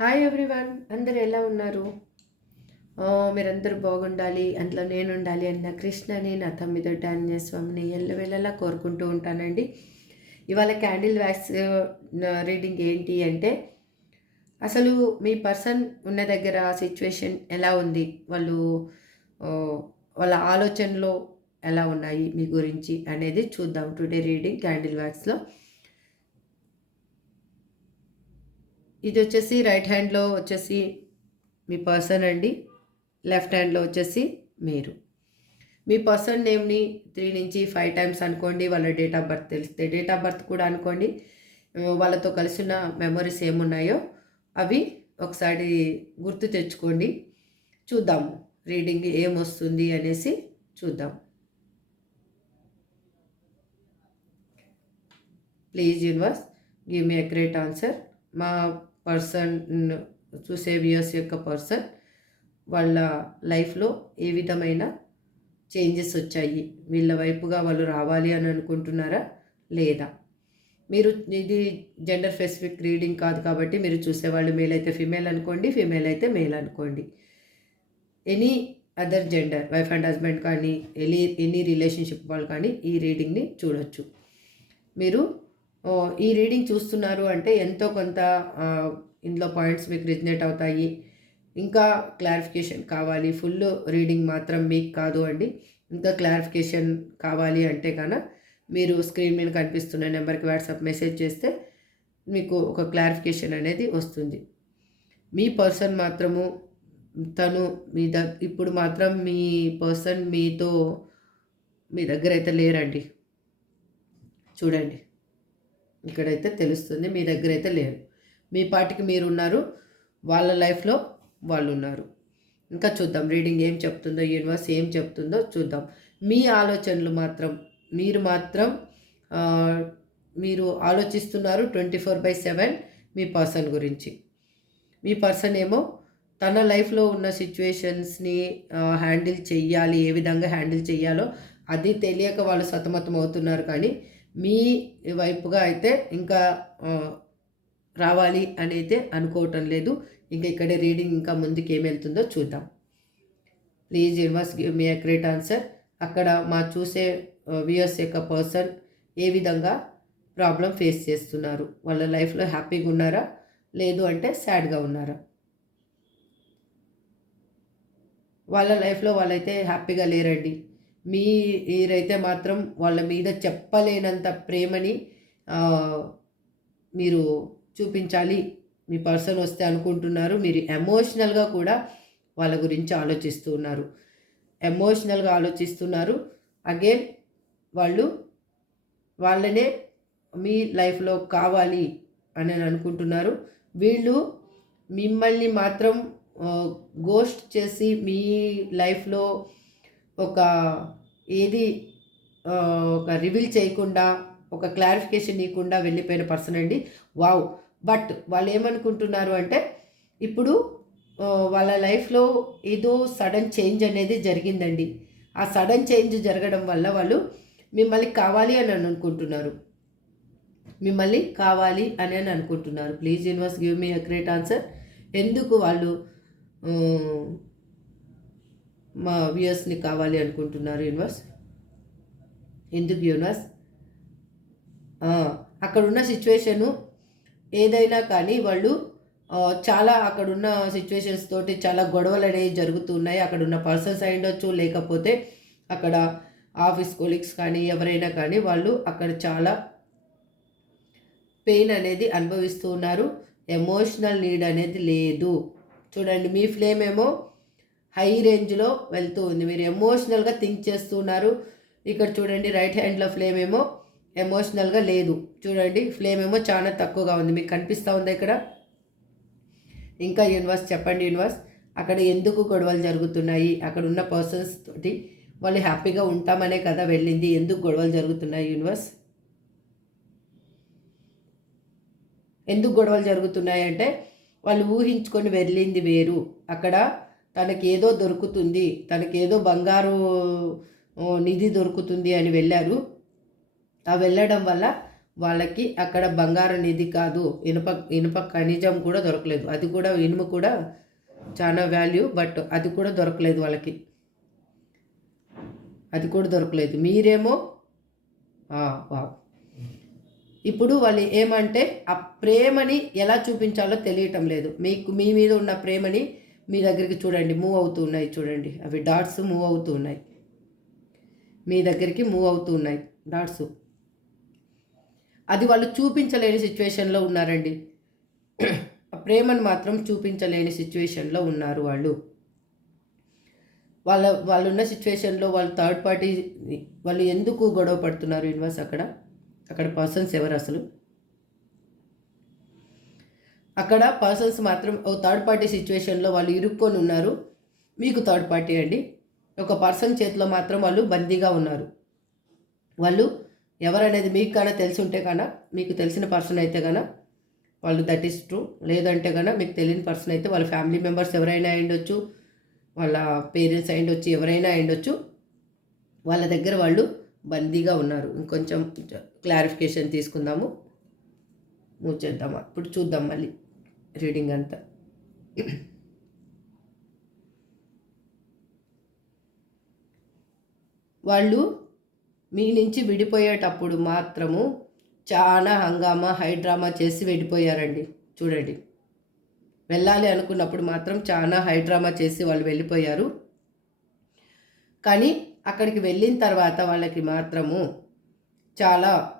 Hi everyone అందరు ఎలా ఉన్నారు? మీరందరూ బాగుండాలి. అందులో నేను ఉండాలి అన్న కృష్ణని నా తమ్మిదొడ్డ అన్యస్వామిని ఎల్లవెల్లలా కోరుకుంటూ ఉంటానండి. ఇవాళ క్యాండిల్ వ్యాక్స్ రీడింగ్ ఏంటి అంటే అసలు మీ పర్సన్ ఉన్న దగ్గర సిచ్యువేషన్ ఎలా ఉంది? వాళ్ళు వాళ్ళ ఆలోచనలో ఎలా ఉన్నాయి మీ గురించి అనేది చూద్దాం టుడే రీడింగ్ క్యాండిల్ వ్యాక్స్లో. ఇది వచ్చేసి రైట్ హ్యాండ్లో వచ్చేసి మీ పర్సన్ అండి. లెఫ్ట్ హ్యాండ్లో వచ్చేసి మీరు. మీ పర్సన్ నేమ్ని త్రీ నుంచి ఫైవ్ టైమ్స్ అనుకోండి. వాళ్ళ డేట్ ఆఫ్ బర్త్ తెలిస్తే డేట్ ఆఫ్ బర్త్ కూడా అనుకోండి. వాళ్ళతో కలిసిన మెమరీస్ ఏమున్నాయో అవి ఒకసారి గుర్తు తెచ్చుకోండి. చూద్దాము రీడింగ్ ఏమొస్తుంది అనేసి చూద్దాం. Please universe give me accurate answer మా పర్సన్ చూసే యొక్క పర్సన్ వాళ్ళ లైఫ్లో ఏ విధమైన చేంజెస్ వచ్చాయి? వీళ్ళ వైపుగా వాళ్ళు రావాలి అని అనుకుంటున్నారా? లేదా? మీరు ఇది జెండర్ స్పెసిఫిక్ రీడింగ్ కాదు కాబట్టి మీరు చూసేవాళ్ళు మేల్ అయితే ఫిమేల్ అనుకోండి ఫిమేల్ అయితే మేల్ అనుకోండి. Any other gender wife and husband కానీ ఎనీ ఎనీ రిలేషన్షిప్ వాళ్ళు కానీ ఈ రీడింగ్ని చూడొచ్చు. మీరు ఈ రీడింగ్ చూస్తున్నారు అంటే ఎంతో కొంత ఇందులో పాయింట్స్ మీకు రిజనేట్ అవుతాయి. ఇంకా క్లారిఫికేషన్ కావాలి. ఫుల్ రీడింగ్ మాత్రం మీకు కాదు అండి. ఇంకా క్లారిఫికేషన్ కావాలి అంటే కనుక మీరు స్క్రీన్ మీద కనిపిస్తున్న నెంబర్కి వాట్సాప్ మెసేజ్ చేస్తే మీకు ఒక క్లారిఫికేషన్ అనేది వస్తుంది. మీ పర్సన్ మాత్రము తను మీ ద ఇప్పుడు మాత్రం మీ పర్సన్ మీతో మీ దగ్గర అయితే లేరండి. చూడండి. ఇక్కడైతే తెలుస్తుంది మీ దగ్గర అయితే లేరు మీ పాటికి మీరు ఉన్నారు వాళ్ళ లైఫ్లో వాళ్ళు ఉన్నారు ఇంకా చూద్దాం రీడింగ్ ఏం చెప్తుందో యూనివర్స్ ఏం చెప్తుందో చూద్దాం. మీ ఆలోచనలు మాత్రం మీరు మాత్రం మీరు ఆలోచిస్తున్నారు ట్వంటీ ఫోర్ బై సెవెన్ మీ పర్సన్ గురించి. మీ పర్సన్ ఏమో తన లైఫ్లో ఉన్న సిచ్యువేషన్స్ని హ్యాండిల్ చెయ్యాలి ఏ విధంగా హ్యాండిల్ చెయ్యాలో అది తెలియక వాళ్ళు సతమతం అవుతున్నారు కానీ మీ వైపుగా అయితే ఇంకా రావాలి అని అయితే అనుకోవటం లేదు. ఇంకా ఇక్కడే రీడింగ్ ఇంకా ముందుకు ఏం వెళ్తుందో చూద్దాం. Please universe give me accurate answer. అక్కడ మా చూసే వ్యూయర్స్ యొక్క పర్సన్ ఏ విధంగా ప్రాబ్లం ఫేస్ చేస్తున్నారు? వాళ్ళ లైఫ్లో హ్యాపీగా ఉన్నారా? లేదు అంటే సాడ్గా ఉన్నారా? వాళ్ళ లైఫ్లో వాళ్ళైతే హ్యాపీగా లేరండి. మీరైతే మాత్రం వాళ్ళ మీద చెప్పలేనంత ప్రేమని మీరు చూపించాలి మీ పర్సన్ వస్తే అనుకుంటున్నారు. మీరు ఎమోషనల్గా కూడా వాళ్ళ గురించి ఆలోచిస్తూ ఉన్నారు. ఎమోషనల్గా ఆలోచిస్తున్నారు. అగైన్ వాళ్ళు వాళ్ళనే మీ లైఫ్లో కావాలి అని అనుకుంటున్నారు. వీళ్ళు మిమ్మల్ని మాత్రం గోస్ట్ చేసి మీ లైఫ్లో ఒక ఏది ఒక రివీల్ చేయకుండా ఒక క్లారిఫికేషన్ ఇవ్వకుండా వెళ్ళిపోయిన పర్సన్ అండి. వావ్ బట్ వాళ్ళు ఏమనుకుంటున్నారు అంటే ఇప్పుడు వాళ్ళ లైఫ్లో ఏదో సడన్ చేంజ్ అనేది జరిగిందండి. ఆ సడన్ చేంజ్ జరగడం వల్ల వాళ్ళు మిమ్మల్ని కావాలి అని అనుకుంటున్నారు. మిమ్మల్ని కావాలి అని అని అనుకుంటున్నారు. Please universe give me accurate answer ఎందుకు వాళ్ళు మా వ్యూయర్స్ని కావాలి అనుకుంటున్నారు యూనివర్స్ ఎందుకు యూనివర్స్ అక్కడున్న సిచ్యువేషను ఏదైనా కానీ వాళ్ళు చాలా అక్కడున్న సిచ్యువేషన్స్ తోటి చాలా గొడవలు అనేవి జరుగుతున్నాయి. అక్కడ ఉన్న పర్సన్స్ అయి ఉండొచ్చు లేకపోతే అక్కడ ఆఫీస్ కొలీగ్స్ కానీ ఎవరైనా కానీ వాళ్ళు అక్కడ చాలా పెయిన్ అనేది అనుభవిస్తూ ఉన్నారు ఎమోషనల్ నీడ్ అనేది లేదు. చూడండి మీ ఫ్లేమ్ ఏమో హై రేంజ్లో వెళ్తూ ఉంది. మీరు ఎమోషనల్గా థింక్ చేస్తున్నారు. ఇక్కడ చూడండి రైట్ హ్యాండ్లో ఫ్లేమ్ ఏమో ఎమోషనల్గా లేదు. చూడండి ఫ్లేమ్ ఏమో చాలా తక్కువగా ఉంది. మీకు కనిపిస్తూ ఉందా ఇక్కడ? ఇంకా యూనివర్స్ చెప్పండి యూనివర్స్. అక్కడ ఎందుకు గొడవలు జరుగుతున్నాయి? అక్కడ ఉన్న పర్సన్స్ తోటి వాళ్ళు హ్యాపీగా ఉంటామనే కదా వెళ్ళింది. ఎందుకు గొడవలు జరుగుతున్నాయి యూనివర్స్? ఎందుకు గొడవలు జరుగుతున్నాయి అంటే వాళ్ళు ఊహించుకొని వెళ్ళింది వేరు. అక్కడ తనకేదో దొరుకుతుంది తనకేదో బంగారు నిధి దొరుకుతుంది అని వెళ్ళారు. ఆ వెళ్ళడం వల్ల వాళ్ళకి అక్కడ బంగారం నిధి కాదు ఇనుప ఇనుప ఖనిజం కూడా దొరకలేదు. అది కూడా ఇనుము కూడా చాలా వాల్యూ బట్ అది కూడా దొరకలేదు వాళ్ళకి. అది కూడా దొరకలేదు. మీరేమో వా ఇప్పుడు వాళ్ళు ఏమంటే ఆ ప్రేమని ఎలా చూపించాలో తెలియటం లేదు. మీకు మీ మీద ఉన్న ప్రేమని మీ దగ్గరికి చూడండి మూవ్ అవుతూ ఉన్నాయి చూడండి. అవి డాట్స్ మూవ్ అవుతూ ఉన్నాయి. మీ దగ్గరికి మూవ్ అవుతూ ఉన్నాయి డాట్స్. అది వాళ్ళు చూపించలేని సిచ్యువేషన్లో ఉన్నారండి. ఆ ప్రేమను మాత్రం చూపించలేని సిచ్యువేషన్లో ఉన్నారు వాళ్ళు. వాళ్ళ వాళ్ళు ఉన్న సిచ్యువేషన్లో వాళ్ళు థర్డ్ పార్టీ వాళ్ళు ఎందుకు గొడవ పడుతున్నారు యూనివర్స్ అక్కడ? అక్కడ పర్సన్స్ ఎవరు అసలు? అక్కడ పర్సన్స్ మాత్రం ఓ థర్డ్ పార్టీ సిచ్యువేషన్లో వాళ్ళు ఇరుక్కొని ఉన్నారు. మీకు థర్డ్ పార్టీ అండి. ఒక పర్సన్ చేతిలో మాత్రం వాళ్ళు బందీగా ఉన్నారు. వాళ్ళు ఎవరనేది మీకు కన్నా తెలిసి ఉంటే కన్నా మీకు తెలిసిన పర్సన్ అయితే కన్నా వాళ్ళు దట్ ఈస్ ట్రూ. లేదంటే కన్నా మీకు తెలియని పర్సన్ అయితే వాళ్ళ ఫ్యామిలీ మెంబర్స్ ఎవరైనా అయిండొచ్చు వాళ్ళ పేరెంట్స్ అయిండొచ్చు ఎవరైనా అయ్యుండొచ్చు వాళ్ళ దగ్గర వాళ్ళు బందీగా ఉన్నారు. ఇంకొంచెం క్లారిఫికేషన్ తీసుకుందాము. మూవ్ చేద్దామా? ఇప్పుడు చూద్దాం మళ్ళీ. రీడింగ్ అంతా. వాళ్ళు మీ నుంచి విడిపోయేటప్పుడు మాత్రము చాలా హంగామా హైడ్రామా చేసి వెళ్ళిపోయారండి. చూడండి. వెళ్ళాలి అనుకున్నప్పుడు మాత్రం చాలా హైడ్రామా చేసి వాళ్ళు వెళ్ళిపోయారు. కానీ అక్కడికి వెళ్ళిన తర్వాత వాళ్ళకి మాత్రము చాలా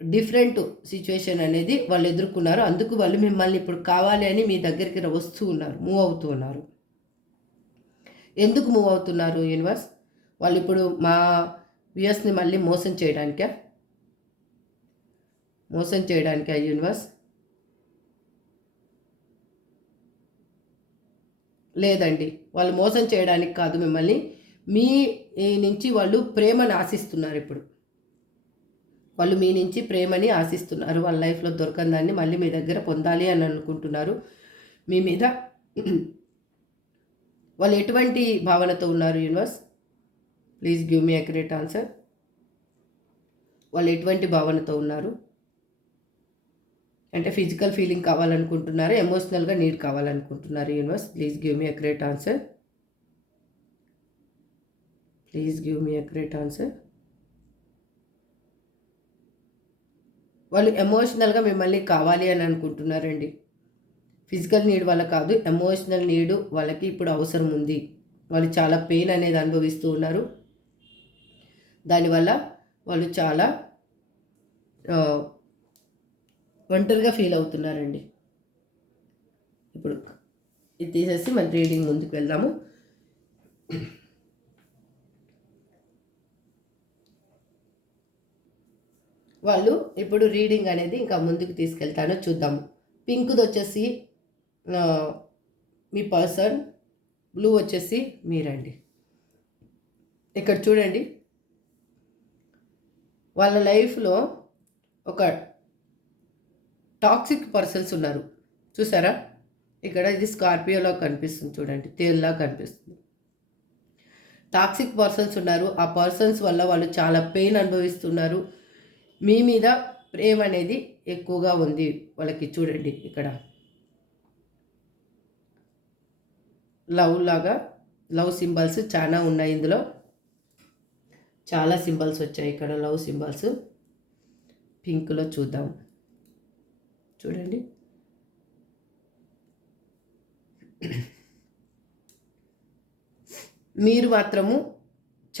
డిఫరెంట్ సిచ్యువేషన్ అనేది వాళ్ళు ఎదుర్కొన్నారు. అందుకు వాళ్ళు మిమ్మల్ని ఇప్పుడు కావాలి అని మీ దగ్గరికి వస్తూ ఉన్నారు మూవ్ అవుతూ ఉన్నారు. ఎందుకు మూవ్ అవుతున్నారు యూనివర్స్ వాళ్ళు ఇప్పుడు మా వ్యూయర్స్ని మళ్ళీ మోసం చేయడానికా? మోసం చేయడానికా యూనివర్స్ లేదండి. వాళ్ళు మోసం చేయడానికి కాదు మిమ్మల్ని. మీ నుంచి వాళ్ళు ప్రేమను ఆశిస్తున్నారు ఇప్పుడు. వాళ్ళు మీ నుంచి ప్రేమని ఆశిస్తున్నారు. వాళ్ళ లైఫ్లో దొరకని దాన్ని మళ్ళీ మీ దగ్గర పొందాలి అని అనుకుంటున్నారు. మీ మీద వాళ్ళు ఎటువంటి భావనతో ఉన్నారు universe please give me accurate answer వాళ్ళు ఎటువంటి భావనతో ఉన్నారు? అంటే ఫిజికల్ ఫీలింగ్ కావాలనుకుంటున్నారు? ఎమోషనల్గా నీడ్ కావాలనుకుంటున్నారు universe please give me accurate answer please give me accurate answer వాళ్ళు ఎమోషనల్గా మిమ్మల్ని కావాలి అని అనుకుంటున్నారండి. ఫిజికల్ నీడ్ వల్ల కాదు ఎమోషనల్ నీడ్ వాళ్ళకి ఇప్పుడు అవసరం ఉంది. వాళ్ళు చాలా పెయిన్ అనేది అనుభవిస్తూ ఉన్నారు. దానివల్ల వాళ్ళు చాలా ఒంటరిగా ఫీల్ అవుతున్నారండి. ఇప్పుడు ఇది తీసేసి మన రీడింగ్ ముందుకు వెళ్దాము. వాళ్ళు ఇప్పుడు రీడింగ్ అనేది ఇంకా ముందుకు తీసుకెళ్తానో చూద్దాము పింక్ది వచ్చేసి మీ పర్సన్ బ్లూ వచ్చేసి మీరండి. ఇక్కడ చూడండి. వాళ్ళ లైఫ్లో ఒక టాక్సిక్ పర్సన్స్ ఉన్నారు. చూసారా? ఇక్కడ ఇది స్కార్పియోలో కనిపిస్తుంది చూడండి. తేల్లా కనిపిస్తుంది. టాక్సిక్ పర్సన్స్ ఉన్నారు. ఆ పర్సన్స్ వల్ల వాళ్ళు చాలా పెయిన్ అనుభవిస్తున్నారు. మీ మీద ప్రేమ అనేది ఎక్కువగా ఉంది. వాళ్ళకి చూడండి ఇక్కడ. లవ్ లాగా లవ్ సింబల్స్ చాలా ఉన్నాయి ఇందులో. చాలా సింబల్స్ వచ్చాయి ఇక్కడ లవ్ సింబల్స్. పింక్లో చూద్దాం. చూడండి. మీరు మాత్రము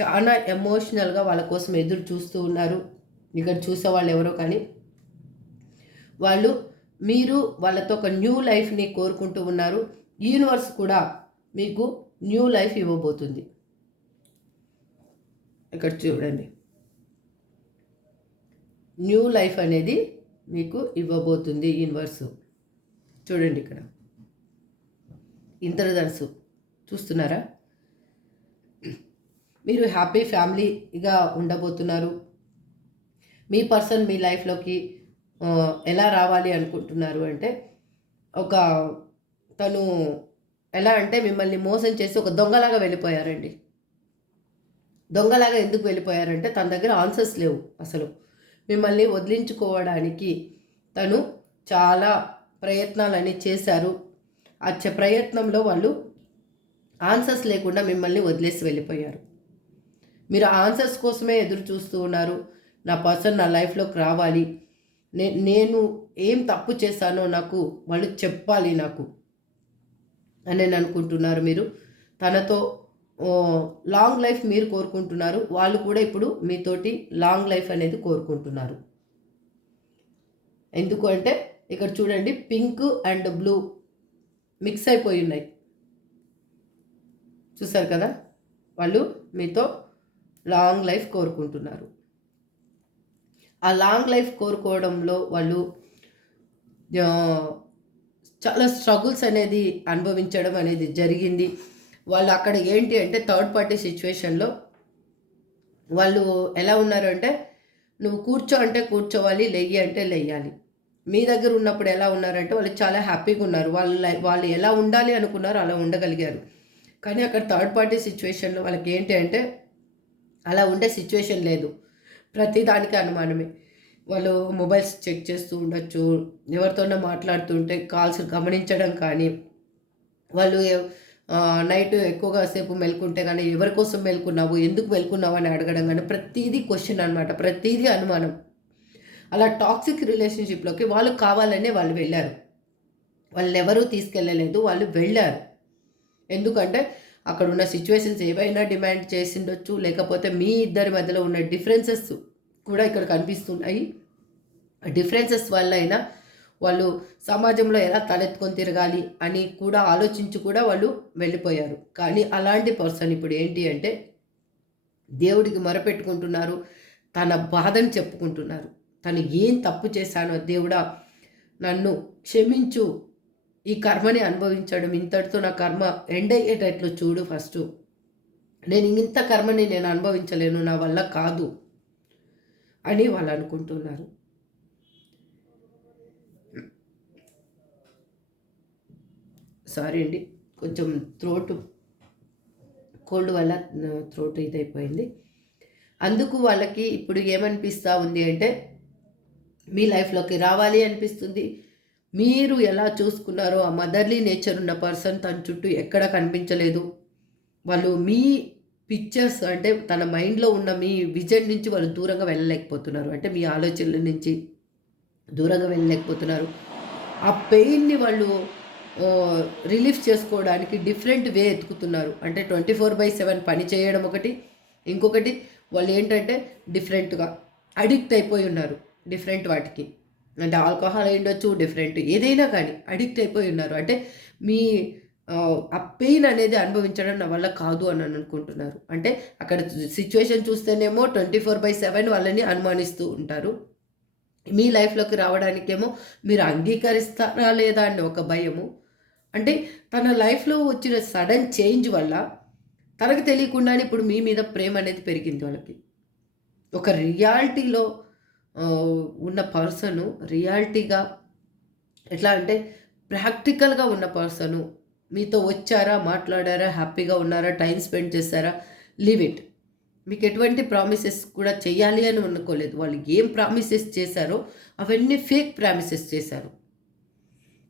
చాలా ఎమోషనల్గా వాళ్ళ కోసం ఎదురు చూస్తూ ఉన్నారు. ఇక్కడ చూసే వాళ్ళు ఎవరో కానీ వాళ్ళు మీరు వాళ్ళతో ఒక న్యూ లైఫ్ని కోరుకుంటూ ఉన్నారు. యూనివర్స్ కూడా మీకు న్యూ లైఫ్ ఇవ్వబోతుంది. ఇక్కడ చూడండి. న్యూ లైఫ్ అనేది మీకు ఇవ్వబోతుంది యూనివర్స్ చూడండి ఇక్కడ. ఇంద్రధనుసు చూస్తున్నారా? మీరు హ్యాపీ ఫ్యామిలీగా ఉండబోతున్నారు. మీ పర్సన్ మీ లైఫ్లోకి ఎలా రావాలి అనుకుంటున్నారు అంటే ఒక తను ఎలా అంటే మిమ్మల్ని మోసం చేసి ఒక దొంగలాగా వెళ్ళిపోయారండి. దొంగలాగా ఎందుకు వెళ్ళిపోయారంటే తన దగ్గర ఆన్సర్స్ లేవు అసలు. మిమ్మల్ని వదిలించుకోవడానికి తను చాలా ప్రయత్నాలని చేశారు. ఆ ప్రయత్నంలో వాళ్ళు ఆన్సర్స్ లేకుండా మిమ్మల్ని వదిలేసి వెళ్ళిపోయారు. మీరు ఆన్సర్స్ కోసమే ఎదురు చూస్తూ ఉన్నారు. నా పర్సన్ నా లైఫ్లోకి రావాలి. నే నేను ఏం తప్పు చేశానో నాకు వాళ్ళు చెప్పాలి నాకు అని నేను అనుకుంటున్నారు మీరు. తనతో లాంగ్ లైఫ్ మీరు కోరుకుంటున్నారు. వాళ్ళు కూడా ఇప్పుడు మీతోటి లాంగ్ లైఫ్ అనేది కోరుకుంటున్నారు. ఎందుకు అంటే ఇక్కడ చూడండి పింక్ అండ్ బ్లూ మిక్స్ అయిపోయి ఉన్నాయి. చూసారు కదా? వాళ్ళు మీతో లాంగ్ లైఫ్ కోరుకుంటున్నారు. ఆ లాంగ్ లైఫ్ కోరుకోవడంలో వాళ్ళు చాలా స్ట్రగుల్స్ అనేది అనుభవించడం అనేది జరిగింది. వాళ్ళు అక్కడ ఏంటి అంటే థర్డ్ పార్టీ సిచ్యువేషన్లో వాళ్ళు ఎలా ఉన్నారు అంటే నువ్వు కూర్చో అంటే కూర్చోవాలి లెయ్యి అంటే లెయ్యాలి మీ దగ్గర ఉన్నప్పుడు ఎలా ఉన్నారంటే వాళ్ళు చాలా హ్యాపీగా ఉన్నారు. వాళ్ళు వాళ్ళు ఎలా ఉండాలి అనుకున్నారో అలా ఉండగలిగారు. కానీ అక్కడ థర్డ్ పార్టీ సిచ్యువేషన్లో వాళ్ళకి ఏంటి అంటే అలా ఉండే సిచ్యువేషన్ లేదు. ప్రతిదానికి అనుమానమే. వాళ్ళు మొబైల్స్ చెక్ చేస్తూ ఉండొచ్చు ఎవరితోనో మాట్లాడుతుంటే కాల్స్ గమనించడం కానీ వాళ్ళు నైట్ ఎక్కువగా సేపు మెలుకుంటే కానీ ఎవరి కోసం మెలుకున్నావు ఎందుకు మెలుకున్నావు అని అడగడం కానీ ప్రతిదీ క్వశ్చన్ అనమాట ప్రతిదీ అనుమానం. అలా టాక్సిక్ రిలేషన్షిప్లోకి వాళ్ళు కావాలనే వాళ్ళు వెళ్ళారు. వాళ్ళు ఎవరూ తీసుకెళ్ళలేదు వాళ్ళు వెళ్ళారు. ఎందుకంటే అక్కడ ఉన్న సిచ్యువేషన్స్ ఏవైనా డిమాండ్ చేసిండొచ్చు లేకపోతే మీ ఇద్దరి మధ్యలో ఉన్న డిఫరెన్సెస్ కూడా ఇక్కడ కనిపిస్తున్నాయి. డిఫరెన్సెస్ వల్ల అయినా వాళ్ళు సమాజంలో ఎలా తలెత్తుకొని తిరగాలి అని కూడా ఆలోచించి కూడా వాళ్ళు వెళ్ళిపోయారు. కానీ అలాంటి పర్సన్ ఇప్పుడు ఏంటి అంటే దేవుడికి మొరపెట్టుకుంటున్నారు తన బాధను చెప్పుకుంటున్నారు. తను ఏం తప్పు చేశానో దేవుడా నన్ను క్షమించు ఈ కర్మని అనుభవించడం. ఇంతటితో నా కర్మ ఎండ్ అయ్యేటట్లు చూడు ఫస్ట్ నేను ఇంత కర్మని నేను అనుభవించలేను నా వల్ల కాదు అని వాళ్ళు అనుకుంటున్నారు. సారీ అండి కొంచెం త్రోటు కోల్డ్ వల్ల త్రోట్ ఇదైపోయింది. అందుకు వాళ్ళకి ఇప్పుడు ఏమనిపిస్తూ ఉంది అంటే మీ లైఫ్లోకి రావాలి అనిపిస్తుంది. మీరు ఎలా చూసుకున్నారో ఆ మదర్లీ నేచర్ ఉన్న పర్సన్ తన చుట్టూ ఎక్కడ కనిపించలేదు. వాళ్ళు మీ పిక్చర్స్ అంటే తన మైండ్లో ఉన్న మీ విజన్ నుంచి వాళ్ళు దూరంగా వెళ్ళలేకపోతున్నారు. అంటే మీ ఆలోచనల నుంచి దూరంగా వెళ్ళలేకపోతున్నారు. ఆ పెయిన్ని వాళ్ళు రిలీఫ్ చేసుకోవడానికి డిఫరెంట్ వే ఎత్తుకుతున్నారు. అంటే ట్వంటీ ఫోర్ బై సెవెన్ పని చేయడం ఒకటి. ఇంకొకటి వాళ్ళు ఏంటంటే డిఫరెంట్గా అడిక్ట్ అయిపోయి ఉన్నారు డిఫరెంట్ వాటికి. అంటే ఆల్కహాల్ అయ్యుండొచ్చు డిఫరెంట్ ఏదైనా కానీ అడిక్ట్ అయిపోయి ఉన్నారు. అంటే మీ ఆ పెయిన్ అనేది అనుభవించడం నా వల్ల కాదు అని అనుకుంటున్నారు. అంటే అక్కడ సిచ్యువేషన్ చూస్తేనేమో ట్వంటీ ఫోర్ బై సెవెన్ వాళ్ళని అనుమానిస్తూ ఉంటారు. మీ లైఫ్లోకి రావడానికేమో మీరు అంగీకరిస్తారా లేదా అని ఒక భయము. అంటే తన లైఫ్లో వచ్చిన సడన్ చేంజ్ వల్ల తనకు తెలియకుండానే ఇప్పుడు మీ మీద ప్రేమ అనేది పెరిగింది వాళ్ళకి. ఒక రియాలిటీలో ఉన్న పర్సను రియాలిటీగా ఎట్లా అంటే ప్రాక్టికల్గా ఉన్న పర్సను మీతో వచ్చారా మాట్లాడారా హ్యాపీగా ఉన్నారా టైం స్పెండ్ చేస్తారా లివ్ ఇట్. మీకు ఎటువంటి ప్రామిసెస్ కూడా చేయాలి అని అనుకోలేదు. వాళ్ళు ఏం ప్రామిసెస్ చేశారో అవన్నీ ఫేక్ ప్రామిసెస్ చేశారు.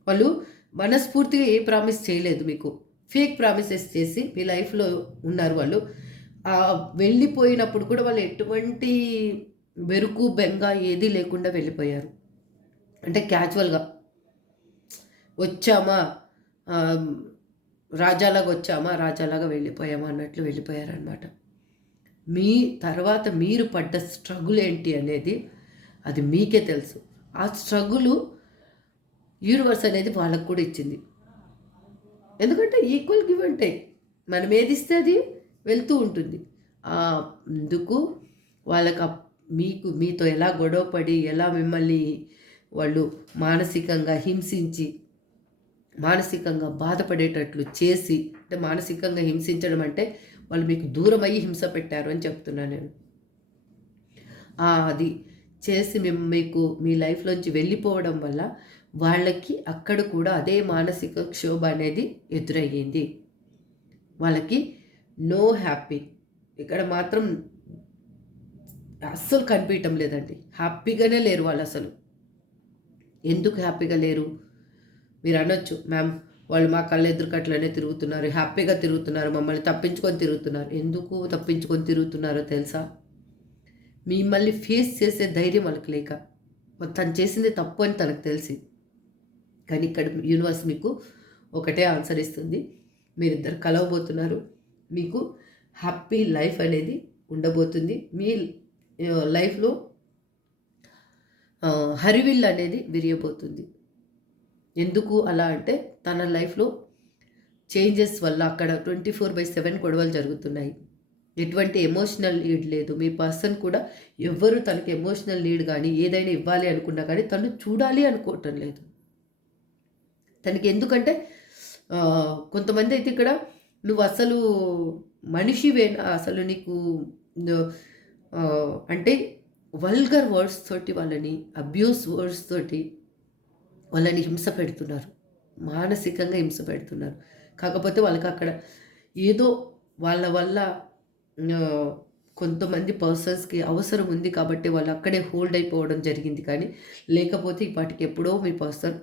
వాళ్ళు మనస్ఫూర్తిగా ఏ ప్రామిస్ చేయలేదు మీకు. ఫేక్ ప్రామిసెస్ చేసి మీ లైఫ్లో ఉన్నారు వాళ్ళు. వెళ్ళిపోయినప్పుడు కూడా వాళ్ళు ఎటువంటి వెరుకు బెంగ ఏదీ లేకుండా వెళ్ళిపోయారు. అంటే క్యాజువల్గా. వచ్చామా? రాజాలాగా వచ్చామా? రాజాలాగా వెళ్ళిపోయామా? అన్నట్లు వెళ్ళిపోయారనమాట మీ తర్వాత మీరు పడ్డ స్ట్రగుల్ ఏంటి అనేది అది మీకే తెలుసు. ఆ స్ట్రగులు యూనివర్స్ అనేది వాళ్ళకు కూడా ఇచ్చింది. ఎందుకంటే ఈక్వల్ గివ్ అండ్ టేక్. మనం ఏది ఇస్తే అది వెళ్తూ ఉంటుంది. అందుకు వాళ్ళకి మీకు మీతో ఎలా గొడవపడి ఎలా మిమ్మల్ని వాళ్ళు మానసికంగా హింసించి మానసికంగా బాధపడేటట్లు చేసి అంటే మానసికంగా హింసించడం అంటే వాళ్ళు మీకు దూరమయ్యి హింస పెట్టారు అని చెప్తున్నాను నేను. అది చేసి మేము మీకు మీ లైఫ్లోంచి వెళ్ళిపోవడం వల్ల వాళ్ళకి అక్కడ కూడా అదే మానసిక క్షోభ అనేది ఎదురయ్యింది. వాళ్ళకి నో హ్యాపీ. ఇక్కడ మాత్రం అస్సలు కనిపించటం లేదండి. హ్యాపీగానే లేరు వాళ్ళు అసలు. ఎందుకు హ్యాపీగా లేరు? మీరు అనొచ్చు మ్యామ్. వాళ్ళు మా కళ్ళ ఎదురుకట్లనే తిరుగుతున్నారు హ్యాపీగా తిరుగుతున్నారు మమ్మల్ని తప్పించుకొని తిరుగుతున్నారు. ఎందుకు తప్పించుకొని తిరుగుతున్నారో తెలుసా? మిమ్మల్ని ఫేస్ చేసే ధైర్యం వాళ్ళకి లేక తను చేసింది తప్పు అని తనకు తెలిసి. కానీ ఇక్కడ యూనివర్స్ మీకు ఒకటే ఆన్సర్ ఇస్తుంది. మీరిద్దరు కలవబోతున్నారు. మీకు హ్యాపీ లైఫ్ అనేది ఉండబోతుంది. మీ లైఫ్లో హరివిల్ అనేది విరియబోతుంది ఎందుకు అలా అంటే తన లైఫ్లో చేంజెస్ వల్ల అక్కడ ట్వంటీ ఫోర్ బై సెవెన్ గొడవలు జరుగుతున్నాయి. ఎటువంటి ఎమోషనల్ నీడ్ లేదు. మీ పర్సన్ కూడా ఎవ్వరు తనకి ఎమోషనల్ నీడ్ కానీ ఏదైనా ఇవ్వాలి అనుకున్నా కానీ తను చూడాలి అనుకోవటం లేదు. తనకి ఎందుకంటే కొంతమంది అయితే ఇక్కడ నువ్వు అసలు మనిషివేనా? అసలు నీకు అంటే వల్గర్ వర్డ్స్ తోటి వాళ్ళని అబ్యూస్ వర్డ్స్ తోటి వాళ్ళని హింస పెడుతున్నారు. మానసికంగా హింస పెడుతున్నారు. కాకపోతే వాళ్ళకి అక్కడ ఏదో వాళ్ళ వల్ల కొంతమంది పర్సన్స్కి అవసరం ఉంది కాబట్టి వాళ్ళు అక్కడే హోల్డ్ అయిపోవడం జరిగింది కానీ లేకపోతే ఇప్పటికి ఎప్పుడో మీ పర్సన్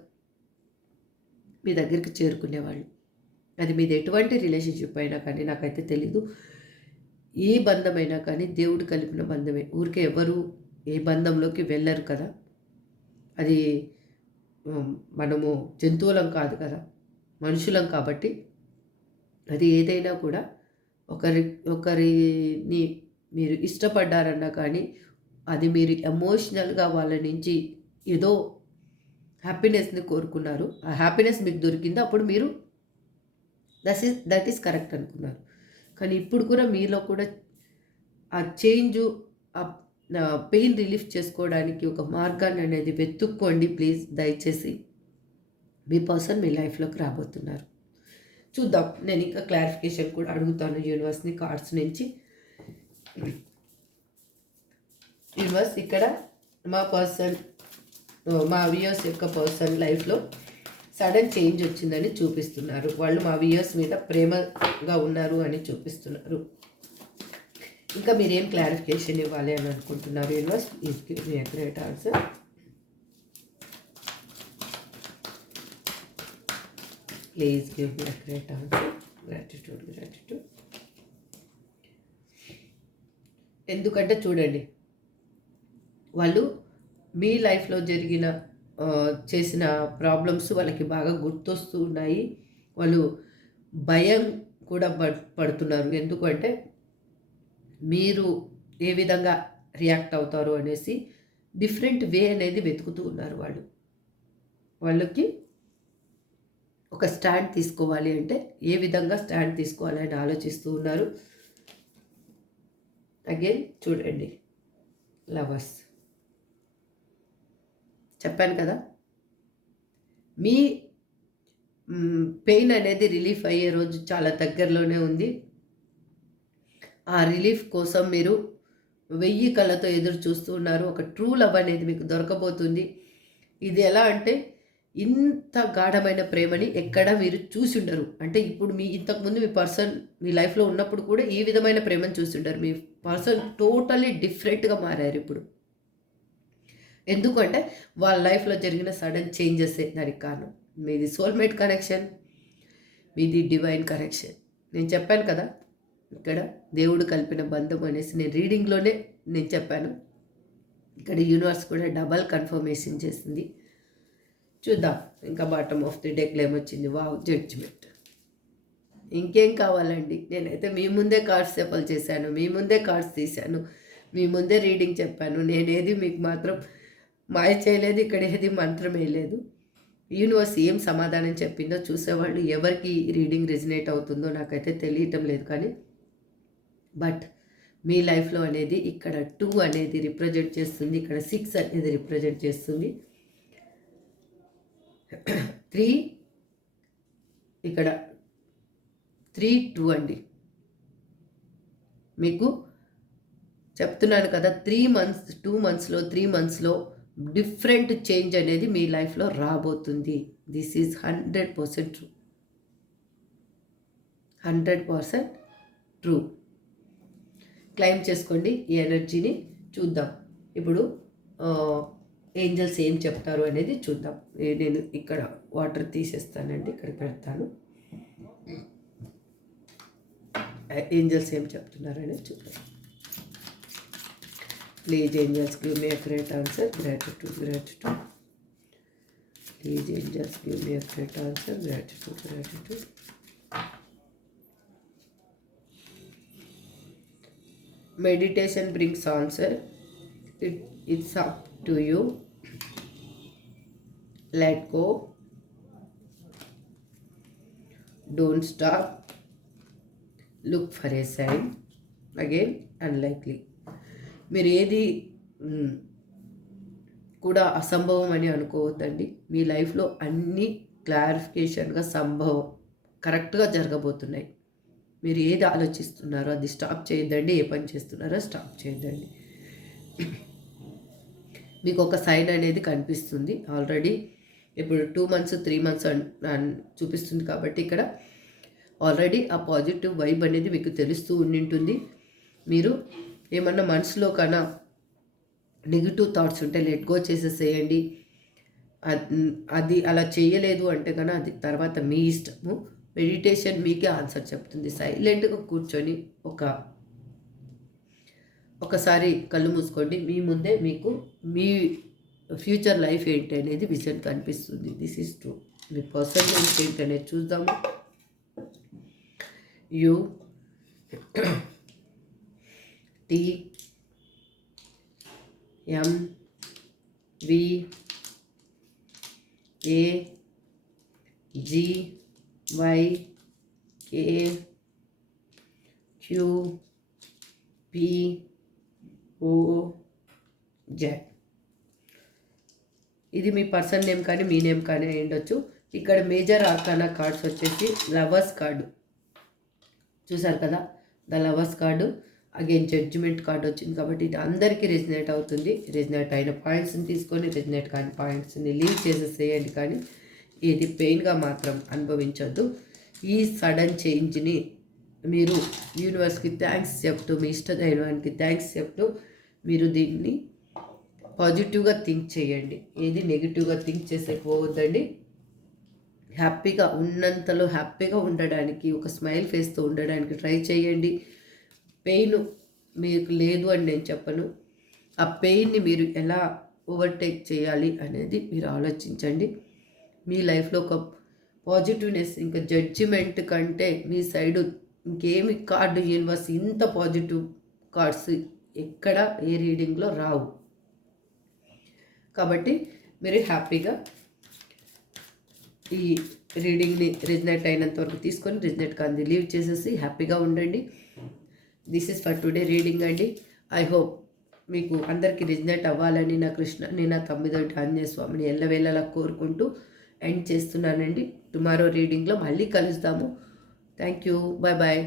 మీ దగ్గరికి చేరుకునేవాళ్ళు. అది మీది ఎటువంటి రిలేషన్షిప్ అయినా కానీ నాకైతే తెలీదు. ఏ బంధమైనా కానీ దేవుడు కలిపిన బంధమే. ఊరికే ఎవరు ఏ బంధంలోకి వెళ్ళరు కదా. అది మనము జంతువులం కాదు కదా. మనుషులం కాబట్టి అది ఏదైనా కూడా ఒకరి ఒకరిని మీరు ఇష్టపడ్డారన్నా కానీ అది మీరు ఎమోషనల్గా వాళ్ళ నుంచి ఏదో హ్యాపీనెస్ని కోరుకున్నారు. ఆ హ్యాపీనెస్ మీకు దొరికింది అప్పుడు మీరు that is that is correct అనుకున్నారు. కానీ ఇప్పుడు కూడా మీలో కూడా ఆ చేంజ్ ఆ పెయిన్ రిలీఫ్ చేసుకోవడానికి ఒక మార్గాన్ని అనేది వెతుక్కోండి ప్లీజ్ దయచేసి. మీ పర్సన్ మీ లైఫ్లోకి రాబోతున్నారు. చూద్దాం. నేను ఇంకా క్లారిఫికేషన్ కూడా అడుగుతాను యూనివర్స్ని కార్డ్స్ నుంచి. యూనివర్స్ ఇక్కడ మా పర్సన్ మా వియర్స్ యొక్క పర్సన్ లైఫ్లో సడన్ చేంజ్ వచ్చిందని చూపిస్తున్నారు. వాళ్ళు మా వ్యూయర్స్ మీద ప్రేమగా ఉన్నారు అని చూపిస్తున్నారు. ఇంకా మీరేం క్లారిఫికేషన్ ఇవ్వాలి అని అనుకుంటున్నారు? Universe is give me great answer please give me great answer gratitude gratitude ఎందుకంటే చూడండి వాళ్ళు మీ లైఫ్లో జరిగిన చేసిన ప్రాబ్లమ్స్ వాళ్ళకి బాగా గుర్తొస్తూ ఉన్నాయి. వాళ్ళు భయం కూడా పడుతున్నారు. ఎందుకంటే మీరు ఏ విధంగా రియాక్ట్ అవుతారు అనేసి డిఫరెంట్ వే అనేది వెతుకుతూ ఉన్నారు వాళ్ళు. వాళ్ళకి ఒక స్టాండ్ తీసుకోవాలి అంటే ఏ విధంగా స్టాండ్ తీసుకోవాలి అని ఆలోచిస్తూ ఉన్నారు. అగైన్ చూడండి. లవర్స్ చెప్పాను కదా. మీ పెయిన్ అనేది రిలీఫ్ అయ్యే రోజు చాలా దగ్గరలోనే ఉంది. ఆ రిలీఫ్ కోసం మీరు వెయ్యి కళ్ళతో ఎదురు చూస్తూ ఉన్నారు. ఒక ట్రూ లవ్ అనేది మీకు దొరకబోతుంది. ఇది ఎలా అంటే ఇంత గాఢమైన ప్రేమని ఎక్కడ మీరు చూసి ఉండరు. అంటే ఇప్పుడు మీ ఇంతకుముందు మీ పర్సన్ మీ లైఫ్లో ఉన్నప్పుడు కూడా ఈ విధమైన ప్రేమను చూసి ఉండరు. మీ పర్సన్ టోటలీ డిఫరెంట్గా మారారు ఇప్పుడు. ఎందుకంటే వాళ్ళ లైఫ్లో జరిగిన సడన్ చేంజెసే దానికి కారణం మీది సోల్మేట్ కనెక్షన్ మీది డివైన్ కనెక్షన్ నేను చెప్పాను కదా ఇక్కడ దేవుడు కలిపిన బంధం అనేసి నేను రీడింగ్లోనే నేను చెప్పాను. ఇక్కడ యూనివర్స్ కూడా డబల్ కన్ఫర్మేషన్ చేసింది. చూద్దాం ఇంకా బాటమ్ ఆఫ్ ది డే ఏమొచ్చింది? వచ్చింది వావ్ జడ్జిమెంట్ ఇంకేం కావాలండి? నేనైతే మీ ముందే కార్డ్స్ చెప్పలు చేశాను మీ ముందే కార్డ్స్ తీశాను మీ ముందే రీడింగ్ చెప్పాను. నేనేది మీకు మాత్రం మాయ చేయలేదు ఇక్కడ ఏది మంత్రమే లేదు. యూనివర్స్ ఏం సమాధానం చెప్పిందో చూసేవాళ్ళు ఎవరికి రీడింగ్ రిజనేట్ అవుతుందో నాకైతే తెలియటం లేదు కానీ బట్ మీ లైఫ్లో అనేది ఇక్కడ టూ అనేది రిప్రజెంట్ చేస్తుంది ఇక్కడ సిక్స్ అనేది రిప్రజెంట్ చేస్తుంది. త్రీ ఇక్కడ త్రీ టూ అండి. మీకు చెప్తున్నాను కదా త్రీ మంత్స్ టూ మంత్స్లో త్రీ మంత్స్లో డిఫరెంట్ చేంజ్ అనేది మీ లైఫ్లో రాబోతుంది. This is hundred percent true. Hundred percent true. Claim చేసుకోండి ఈ ఎనర్జీని చూద్దాం. ఇప్పుడు ఏంజల్స్ ఏం చెప్తారు అనేది చూద్దాం. నేను ఇక్కడ వాటర్ తీసేస్తానండి ఇక్కడ పెడతాను. ఏంజల్స్ ఏం చెప్తున్నారు Please angels give me a great answer. Gratitude, gratitude. Please angels give me a great answer. Gratitude, gratitude. Meditation brings answer. It, it's up to you. Let go. Don't stop. Look for a sign. Again, unlikely. మీరు ఏది కూడా అసంభవం అని అనుకోవద్దండి. మీ లైఫ్లో అన్నీ క్లారిఫికేషన్గా సంభవం కరెక్ట్గా జరగబోతున్నాయి. మీరు ఏది ఆలోచిస్తున్నారో అది స్టాప్ చేయొద్దండి. ఏ పని చేస్తున్నారో స్టాప్ చేయొద్దండి. మీకు ఒక సైన్ అనేది కనిపిస్తుంది. ఆల్రెడీ ఇప్పుడు టూ మంత్స్ త్రీ మంత్స్ చూపిస్తుంది కాబట్టి ఇక్కడ ఆల్రెడీ ఆ పాజిటివ్ వైబ్ అనేది మీకు తెలుస్తూ ఉండింటుంది. మీరు ఏమన్నా మనసులో కన్నా నెగిటివ్ థాట్స్ ఉంటే లెట్ గో చేసేసేయండి. అది అలా చేయలేదు అంటే కన్నా అది తర్వాత మీ ఇష్టము. మెడిటేషన్ మీకే ఆన్సర్ చెప్తుంది. సైలెంట్గా కూర్చొని ఒక ఒకసారి కళ్ళు మూసుకోండి. మీ ముందే మీకు మీ ఫ్యూచర్ లైఫ్ ఏంటి అనేది విజన్ కనిపిస్తుంది. దిస్ ఈజ్ ట్రూ మీ పర్సనల్ లైఫ్ ఏంటి అనేది చూద్దాము. U D M V A G Y K Q P O Z ఇది మీ పర్సన్ నేమ్ కానీ మీ నేమ్ కానీ ఉండొచ్చు. ఇక్కడ మేజర్ ఆర్కానా కార్డ్స్ వచ్చేసి లవర్స్ కార్డు. చూసారు కదా? The lovers card. Again judgement card వచ్చింది కాబట్టి ఇది అందరికీ రెజినేట్ అవుతుంది. రెజినేట్ అయిన పాయింట్స్ని తీసుకొని రెజినేట్ కాని పాయింట్స్ని లీవ్ చేసేసేయండి కానీ ఇది పెయిన్గా మాత్రం అనుభవించొద్దు. ఈ సడన్ చేంజ్ని మీరు యూనివర్స్కి థ్యాంక్స్ చెప్తూ మీ ఇష్టదైవానికి థ్యాంక్స్ చెప్తూ మీరు దీన్ని పాజిటివ్గా థింక్ చేయండి. ఏది నెగిటివ్గా థింక్ చేసే పోవద్దండి. హ్యాపీగా ఉన్నంతలో హ్యాపీగా ఉండడానికి ఒక స్మైల్ ఫేస్తో ఉండడానికి ట్రై చేయండి. పెయిన్ మీకు లేదు అని నేను చెప్పను. ఆ పెయిన్ని మీరు ఎలా ఓవర్టేక్ చేయాలి అనేది మీరు ఆలోచించండి. మీ లైఫ్లో ఒక పాజిటివ్నెస్ ఇంకా జడ్జిమెంట్ కంటే మీ సైడు ఇంకేమి కార్డు యూనివర్స్ ఇంత పాజిటివ్ కార్డ్స్ ఎక్కడ ఏ రీడింగ్లో రావు. కాబట్టి మీరు హ్యాపీగా ఈ రీడింగ్ని రిజనెట్ అయినంత వరకు తీసుకొని రిజనెట్ కాంది లీవ్ చేసేసి హ్యాపీగా ఉండండి. This is for today reading అండి. ఐ హోప్ మీకు అందరికీ రిజనెట్ అవ్వాలని నా కృష్ణ నేను నా తమ్మిదొడ్డి ఆంజనేయ స్వామిని ఎల్లవేళలా కోరుకుంటూ ఎండ్ చేస్తున్నానండి. టుమారో రీడింగ్లో మళ్ళీ కలుస్తాము. Thank you bye bye